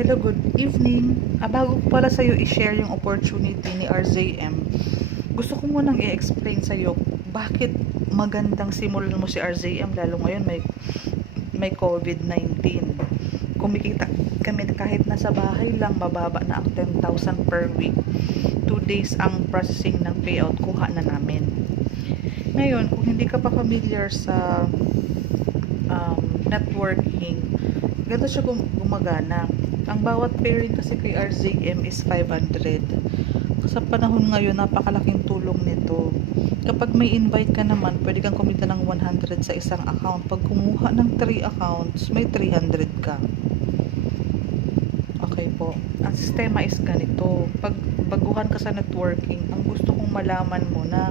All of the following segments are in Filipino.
Hello, good evening. Bago ko pala sa'yo i-share yung opportunity ni RZM, gusto ko munang i-explain sa'yo bakit magandang simulan mo si RZM, lalo ngayon may COVID-19. Kumikita kami kahit nasa bahay lang, mababa na ang 10,000 per week. 2 days ang processing ng payout, kuha na namin. Ngayon, kung hindi ka pa familiar sa networking, ganito siya gumagana. Ang bawat pairing kasi kay RZM is 500. Sa panahon ngayon, napakalaking tulong nito. Kapag may invite ka naman, pwede kang kumita ng 100 sa isang account. Pag kumuha ng 3 accounts, may 300 ka. Okay po. Ang sistema is ganito. Pag baguhan ka sa networking, ang gusto kong malaman mo na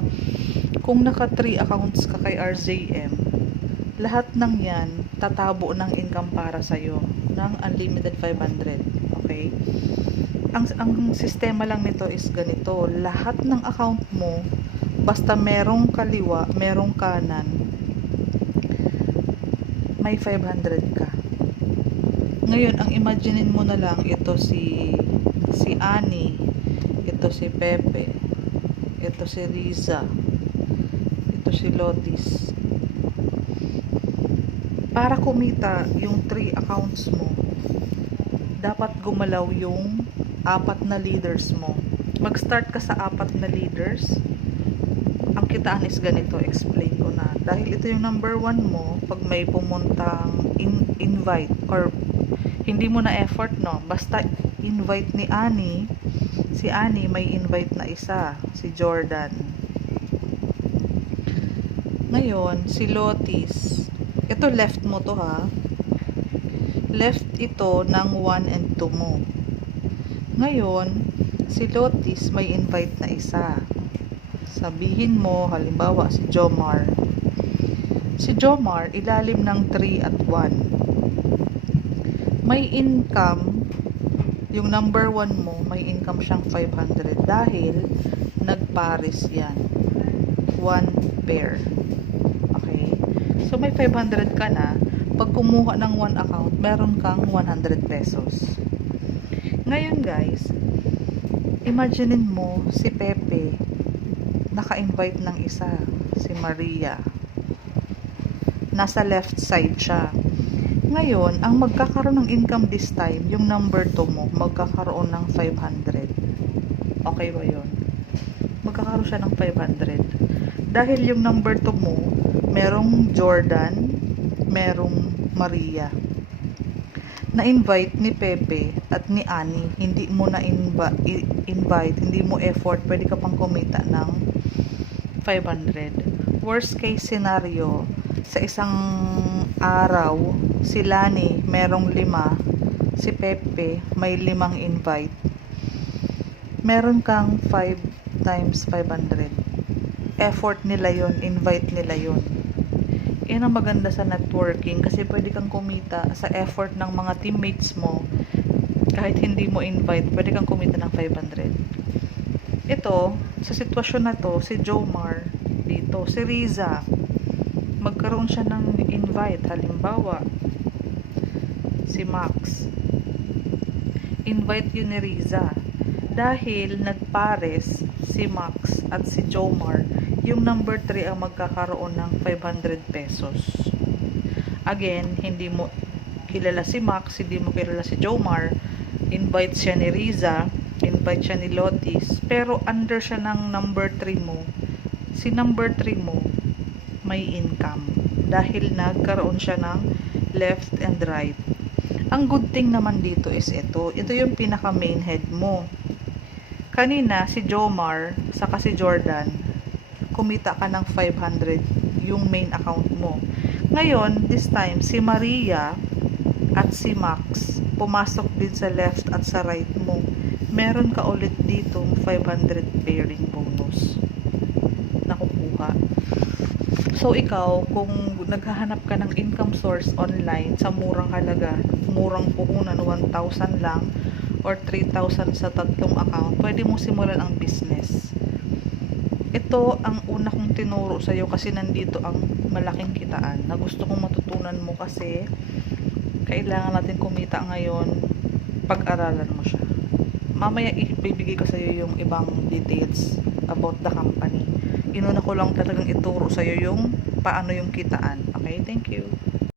kung naka 3 accounts ka kay RZM, lahat ng yan, tatabo ng income para sa'yo ng unlimited 500. Okay? Ang sistema lang nito is ganito. Lahat ng account mo, basta merong kaliwa, merong kanan, may 500 ka. Ngayon, ang imaginein mo na lang, ito si Annie, ito si Pepe, ito si Riza, ito si Lotis. Para kumita yung 3 accounts mo, dapat gumalaw yung 4 na leaders mo. Mag-start ka sa 4 na leaders. Ang kitaan is ganito, explain ko na. Dahil ito yung number 1 mo, pag may pumuntang invite or hindi mo na effort, no? Basta invite ni Annie, si Annie may invite na isa, si Jordan. Ngayon, si Lotis, ito left mo to ha. Left ito ng 1 and 2 mo. Ngayon, si Lotis may invite na isa. Sabihin mo, halimbawa si Jomar. Si Jomar, ilalim ng 3 at 1. May income, yung number 1 mo, may income siyang 500 dahil nagpares yan. 1 pair. So, may 500 ka na. Pag kumuha ng 1 account, meron kang 100 pesos. Ngayon, guys, imaginein mo si Pepe, naka-invite ng isa, si Maria. Nasa left side siya. Ngayon, ang magkakaroon ng income this time, yung number 2 mo, magkakaroon ng 500. Okay ba yun? Magkakaroon siya ng 500. Dahil yung number 2 mo, merong Jordan, merong Maria. Na-invite ni Pepe at ni Annie, hindi mo na invite, hindi mo effort, pwede ka pang kumita ng 500. Worst case scenario, sa isang araw, si Lani merong 5, si Pepe may 5 invite. Meron kang 5 times 500. Effort nila yon, invite nila yon. Yan ang maganda sa networking kasi pwede kang kumita sa effort ng mga teammates mo. Kahit hindi mo invite, pwede kang kumita ng 500. Ito, sa sitwasyon na to, si Jomar dito, si Riza, magkaroon siya ng invite. Halimbawa, si Max. Invite yun ni Riza. Dahil nagpares si Max at si Jomar, yung number 3 ang magkakaroon ng 500 pesos. Again, hindi mo kilala si Max, hindi mo kilala si Jomar, invite siya ni Riza, invite siya ni Lotis, pero under siya ng number 3 mo. Si number 3 mo may income dahil nagkaroon siya ng left and right. Ang good thing naman dito is ito yung pinaka main head mo. Kanina si Jomar saka si Jordan, kumita ka ng 500 yung main account mo. Ngayon, this time, si Maria at si Max pumasok din sa left at sa right mo. Meron ka ulit ditong 500 pairing bonus nakukuha. So, ikaw, kung naghahanap ka ng income source online sa murang halaga, murang puhunan, 1,000 lang or 3,000 sa 3 account, pwede mong simulan ang business. Ito ang una kong tinuro sa iyo kasi nandito ang malaking kitaan na gusto kong matutunan mo kasi kailangan natin kumita ngayon pag-aralan mo siya. Mamaya ibibigay ko sa'yo yung ibang details about the company. Inuna ko lang talagang ituro sa'yo yung paano yung kitaan. Okay, thank you.